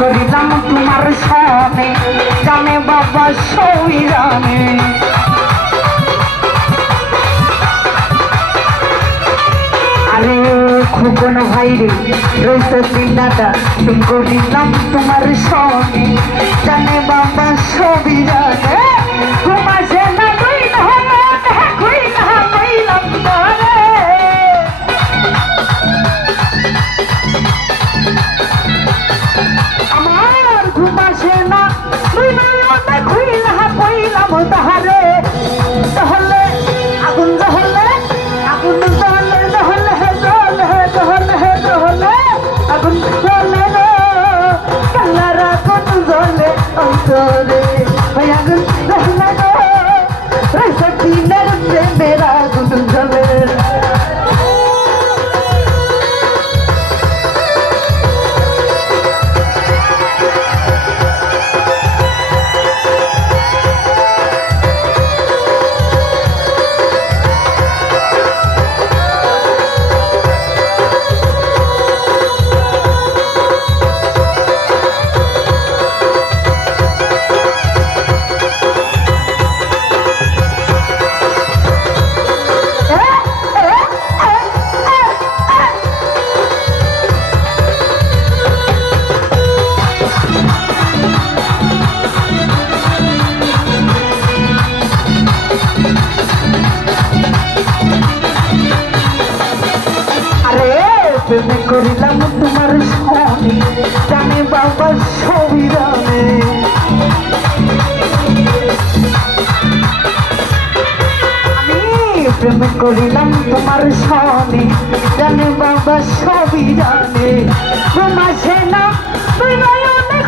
করিলাম তোমার সামনে জানে বাবা সবই জানে আরে খুকন ভাই রে রইছে দিনাটা তুমি করিলাম তোমার সামনে জানে বাবা সবই জানে ঘুমাসে না তুই না কইলাম তারে ঘুমাসে না তুই নয়নে কইলাম তাহারে তাহলে আগুন জ্বলে আগুন জ্বলে আগুন জ্বলে কালার আগুন জ্বলে অন্তরে ওই আগুন জ্বলে রইছে দিনের প্রেমের আগুন জ্বলে প্রেমে করিলাম তোমার সনে জানে বাবা সবই জানে আমি প্রেমে করিলাম তোমার সনে জানে বাবা সবই জানে ঘুমাসে না তুই নয়নে